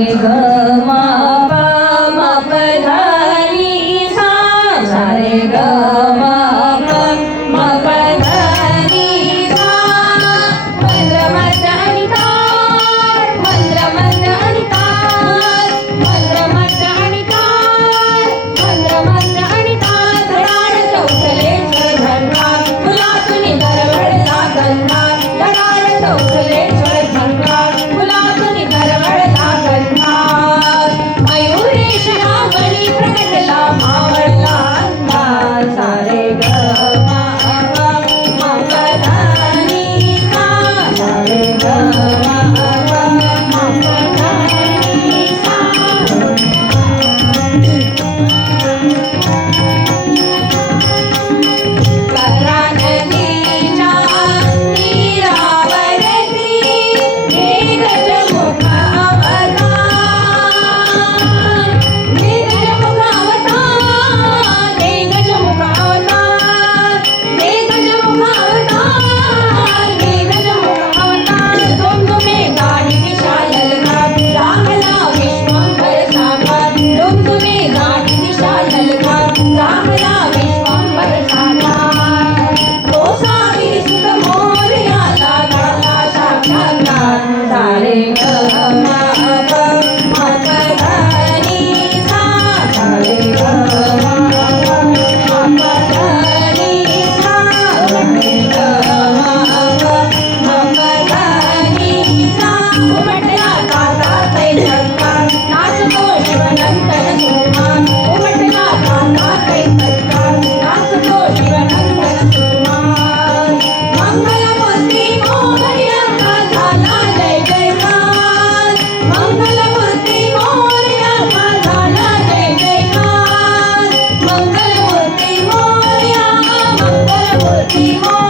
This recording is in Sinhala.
रे ग। Hare Rama. Oh.